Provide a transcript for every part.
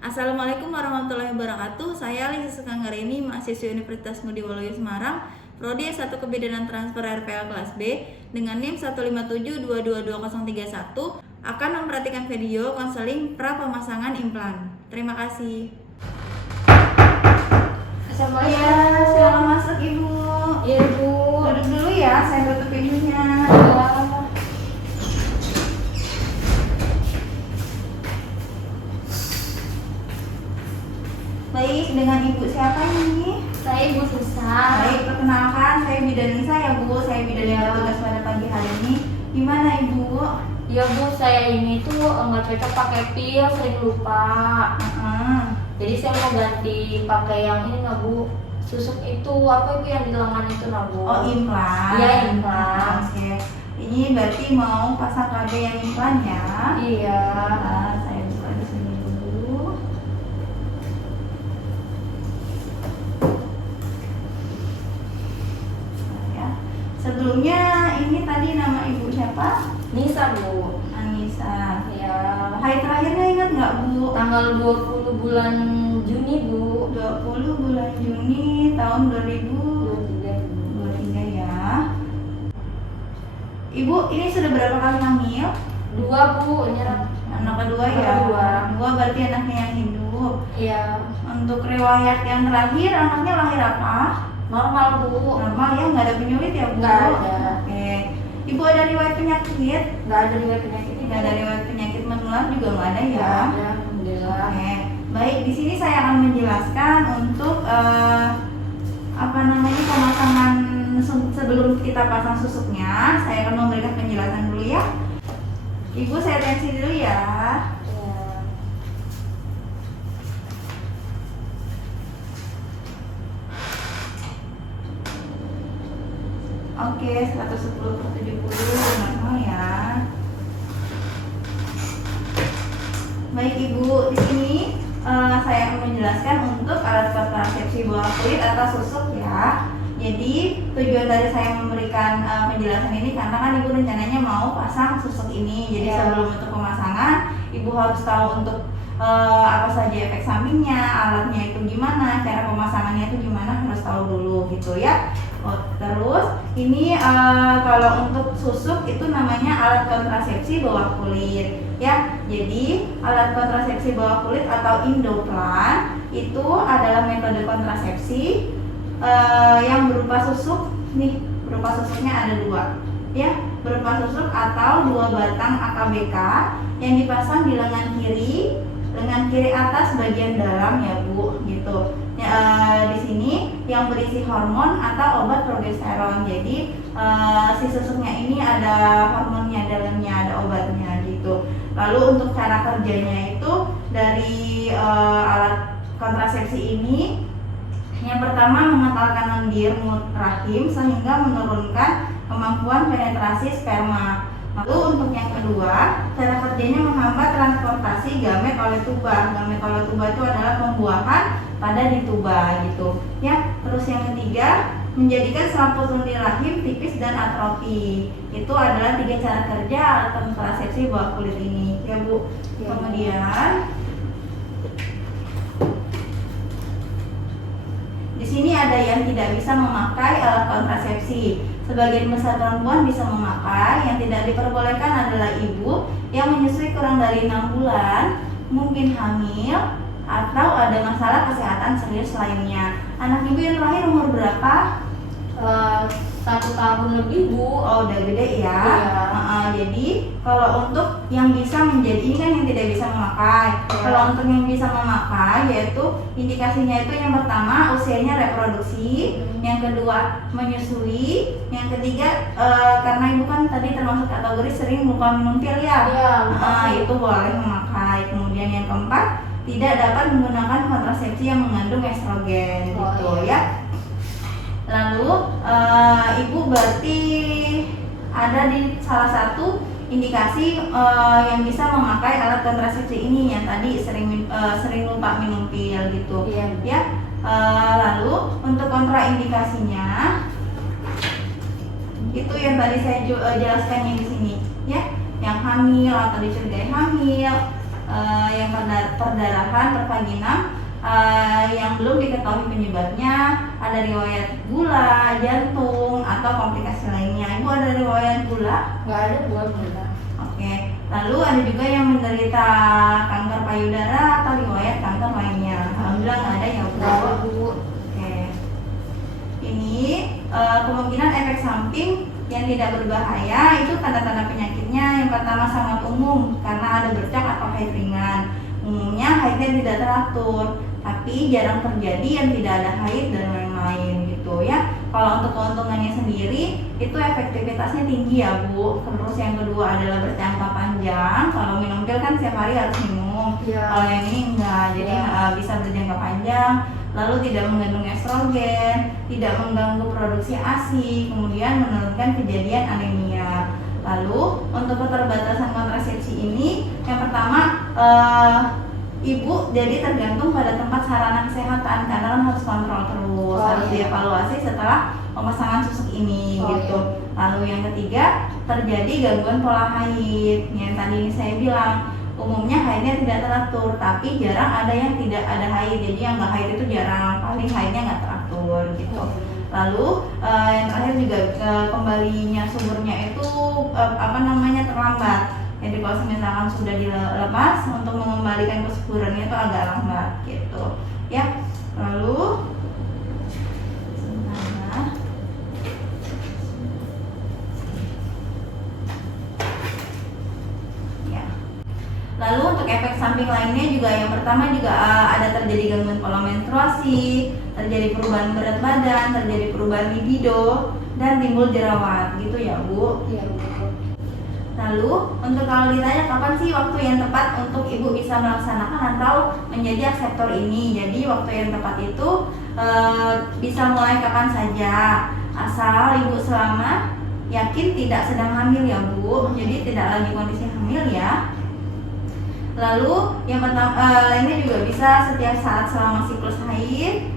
Assalamualaikum warahmatullahi wabarakatuh. Saya Lisa Sukanggarini, mahasiswi Universitas Ngudi Waluyo Semarang, Prodi S1 Kebidanan Transfer RPL kelas B dengan NIM 157222031 akan memperhatikan video konseling pra pemasangan implan. Terima kasih. Assalamualaikum. Ya, selamat masuk Ibu. Iya Bu. Duduk dulu ya, saya tutup pintunya. Baik, dengan Ibu siapa ini? Saya Ibu Susa. Baik, perkenalkan saya Bidan Nisa ya Bu. Saya bidan yang bertugas pada pagi hari ini. Gimana Ibu? Ya Bu, saya ini tuh nggak cocok pakai pil, sering lupa. Jadi saya mau ganti pakai yang ini nggak Bu? Susuk itu apa itu yang di lengan itu nggak Bu? Oh, implan. Iya, implan. Oke. Ini berarti mau pasang KB yang implan ya? Iya. Nah, saya buka di sini dulu. Nah, ya. Sebelumnya ini tadi nama Ibu siapa? Nisa Bu. Anissa. Ya. Hari terakhirnya ingat nggak Bu? Tanggal 20 bulan Juni Bu. 20 bulan Juni tahun 23. 2023 ya. Ibu, ini sudah berapa kali hamil? 2 Bu, ini Anak kedua ya? Anak kedua. Dua berarti anaknya yang hidup. Iya. Untuk riwayat yang terakhir, anaknya lahir apa? Normal Bu. Normal ya, nggak ada penyulit ya Bu? Nggak ada. Oke. Ibu ada riwayat penyakit? Nggak ada riwayat penyakit ini. Nggak ada riwayat penyakit menular juga nggak ada ya? Nggak ada, alhamdulillah. Oke. Baik, di sini saya akan menjelaskan untuk pemasangan sebelum kita pasang susuknya. Saya akan memberikan penjelasan dulu ya. Ibu, saya tensi dulu ya. Iya. Oke, 110/70 normal ya. Baik Ibu, di sini saya akan menjelaskan untuk alat kontrasepsi bawah kulit atau susuk ya. Jadi tujuan dari saya memberikan penjelasan ini karena kan Ibu rencananya mau pasang susuk ini. Jadi Ya. sebelum untuk pemasangan, Ibu harus tahu untuk apa saja efek sampingnya, alatnya itu gimana, cara pemasangannya itu gimana, harus tahu dulu gitu ya. Terus ini kalau untuk susuk itu namanya alat kontrasepsi bawah kulit ya. Jadi alat kontrasepsi bawah kulit atau Indoplan itu adalah metode kontrasepsi yang berupa susuk. Nih, berupa susuknya ada dua ya, berupa susuk atau 2 batang AKBK yang dipasang di lengan kiri atas bagian dalam ya Bu gitu. Di sini yang berisi hormon atau obat progesteron. Jadi si susuknya ini ada hormonnya dalamnya, ada obatnya gitu. Lalu untuk cara kerjanya itu dari alat kontrasepsi ini, yang pertama mengentalkan lendir rahim sehingga menurunkan kemampuan penetrasi sperma. Lalu untuk yang kedua, cara kerjanya menghambat transportasi gamet oleh tuba. Gamet oleh tuba itu adalah pembuahan pada di tuba gitu. Ya, terus yang ketiga, menjadikan selaput lendir rahim tipis dan atrofi. Itu adalah 3 cara kerja alat kontrasepsi bawah kulit ini. Ya Bu. Ya. Kemudian di sini ada yang tidak bisa memakai alat kontrasepsi. Sebagian besar perempuan bisa memakai. Yang tidak diperbolehkan adalah ibu yang menyusui kurang dari 6 bulan, mungkin hamil, atau ada masalah kesehatan serius lainnya. Anak ibu yang terakhir umur berapa? 1 tahun lebih Bu. Oh, udah gede ya. Iya. Jadi kalau untuk yang bisa menjadi, ini kan yang tidak bisa memakai. Iya. Kalau untuk yang bisa memakai, yaitu indikasinya itu yang pertama usianya reproduksi, yang kedua menyusui, yang ketiga karena ibu kan tadi termasuk kategori sering lupa minum pil ya. Iya, lupa. Itu boleh memakai. Kemudian yang keempat, tidak dapat menggunakan kontrasepsi yang mengandung estrogen Oh, gitu iya. ya. Lalu ibu berarti ada di salah satu indikasi yang bisa memakai alat kontrasepsi ini, yang tadi sering lupa minum pil gitu. Iya. Ya. Lalu untuk kontraindikasinya itu yang tadi saya jelaskan yang di sini ya, yang hamil atau dicurigai hamil, yang perdarahan, pervaginam, yang belum diketahui penyebabnya, ada riwayat gula, jantung, atau komplikasi lainnya. Ibu ada riwayat gula? Nggak ada buat gula. Oke. Lalu ada juga yang menderita kanker payudara atau riwayat kanker lainnya. Alhamdulillah nggak ada ya Bu. Nggak ada Bu. Oke. Ini kemungkinan efek samping yang tidak berbahaya itu tanda-tanda penyakitnya. Yang pertama sangat umum karena ada bercak atau haid ringan. Umumnya haidnya tidak teratur, tapi jarang terjadi yang tidak ada haid dan lain-lain gitu ya. Kalau untuk keuntungannya sendiri itu efektivitasnya tinggi ya Bu. Terus yang kedua adalah berjangka panjang. Kalau minum pil kan setiap hari harus minum. Iya. Kalau yang ini enggak, jadi bisa berjangka panjang. Lalu tidak mengandung estrogen, tidak mengganggu produksi ASI, kemudian menurunkan kejadian anemia. Lalu untuk keterbatasan kontrasepsi ini, yang pertama ibu jadi tergantung pada tempat sarana kesehatan karena kan harus kontrol terus, harus dievaluasi setelah pemasangan susuk ini gitu. Iya. Lalu yang ketiga terjadi gangguan pola haid. Yang tadi ini saya bilang umumnya haidnya tidak teratur, tapi jarang ada yang tidak ada haid. Jadi yang nggak haid itu jarang, paling haidnya nggak teratur gitu. Lalu yang terakhir juga kembalinya suburnya itu terlambat. Jadi kalau misalkan sudah dilepas untuk mengembalikan kesuburannya itu agak lambat gitu ya. Lalu sebentar. Ya. Lalu untuk efek samping lainnya juga yang pertama juga ada terjadi gangguan pola menstruasi, terjadi perubahan berat badan, terjadi perubahan libido, dan timbul jerawat gitu ya Bu. Iya Bu. Lalu untuk kalau ditanya kapan sih waktu yang tepat untuk ibu bisa melaksanakan atau menjadi akseptor ini, jadi waktu yang tepat itu bisa mulai kapan saja asal ibu selama yakin tidak sedang hamil ya Bu, jadi tidak lagi kondisi hamil ya. Lalu yang pertama lainnya juga bisa setiap saat selama siklus haid,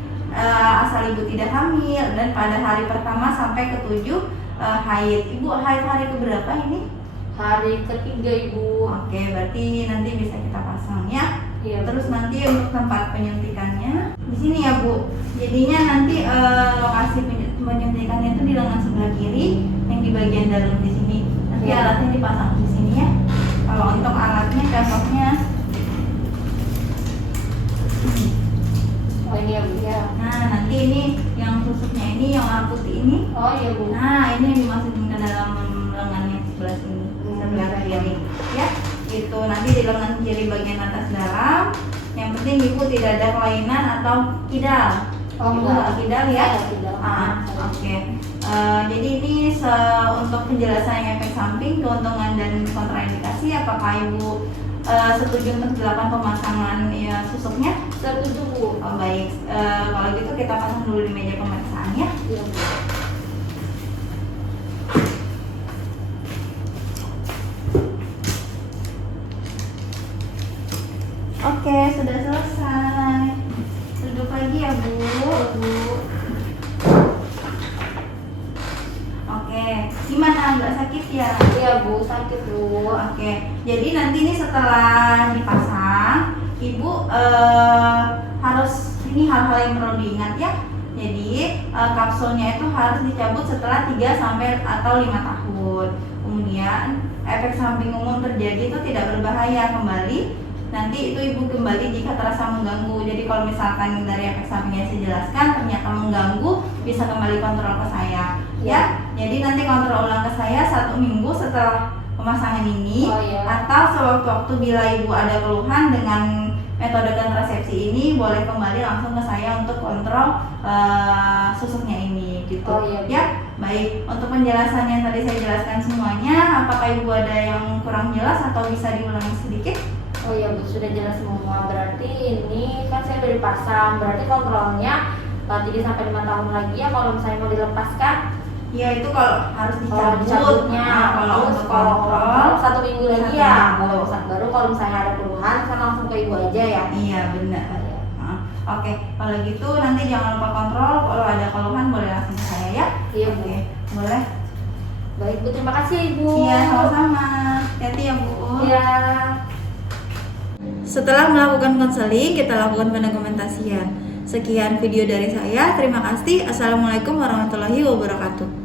asal ibu tidak hamil, dan pada hari pertama sampai ke-7 haid. Ibu haid hari keberapa ini? Hari ketiga Ibu. Oke, berarti nanti bisa kita pasang ya. Iya. Terus nanti untuk tempat penyuntikannya di sini ya Bu. Jadinya nanti lokasi penyuntikannya itu di lengan sebelah kiri, yang di bagian dalam di sini. Nanti alatnya dipasang di sini ya. Kalau untuk alatnya contohnya Oh ini ya Bu ya. nah nanti ini yang susuknya ini yang warna putih ini. Oh iya Bu. Nah ini yang dimasukin ke dalam lengannya sebelah sini, sebelah kiri ya. Itu nanti di lengan kiri bagian atas dalam. Yang penting ibu tidak ada kelainan atau kidal. Oh Ibu enggak. nggak kidal ya? Tidak. Oke. Jadi ini untuk penjelasan efek samping, keuntungan dan kontraindikasi. Apakah ibu setuju untuk dilakukan pemasangan ya, susuknya? Setuju Bu. Oh, baik. Kalau gitu kita pasang dulu di meja pemeriksaan ya. Iya Bu. Oke, sudah selesai. Duduk lagi ya Bu. Oke, gimana? Nggak sakit ya? Iya Bu, sakit Bu. Oke, jadi nanti ini setelah dipasang, ibu harus ini hal-hal yang perlu diingat ya. Jadi kapsulnya itu harus dicabut setelah 3 sampai atau 5 tahun. Kemudian efek samping umum terjadi itu tidak berbahaya kembali. Nanti itu ibu kembali jika terasa mengganggu. Jadi kalau misalkan dari efek samping yang saya jelaskan ternyata mengganggu, bisa kembali kontrol ke saya ya. Jadi nanti kontrol ulang ke saya 1 minggu setelah pemasangan ini. Atau sewaktu-waktu bila ibu ada keluhan dengan metode kontrasepsi ini, boleh kembali langsung ke saya untuk kontrol susuknya ini gitu ya. Baik, untuk penjelasan yang tadi saya jelaskan semuanya, apakah ibu ada yang kurang jelas atau bisa diulangi sedikit? Oh iya Bu, sudah jelas semua. Berarti ini kan saya udah dipasang, berarti kontrolnya 3 sampai 5 tahun lagi ya. Kalau misalnya mau dilepaskan Ya itu kalau harus kalau dicabut. dicabutnya, Kalau terus untuk kalau kontrol 1 minggu lagi 1 ya. minggu. Kalau misalnya baru kalau misalnya ada keluhan kan langsung ke Ibu aja ya. Iya benar. Oke, kalau gitu nanti jangan lupa kontrol. Kalau ada keluhan boleh langsung ke saya ya. Iya Bu. Oke, boleh. Baik Bu, terima kasih Ibu. Iya sama-sama. Hati-hati ya Bu. Iya. Setelah melakukan konseling, kita lakukan pendokumentasian. Sekian video dari saya. Terima kasih. Assalamualaikum warahmatullahi wabarakatuh.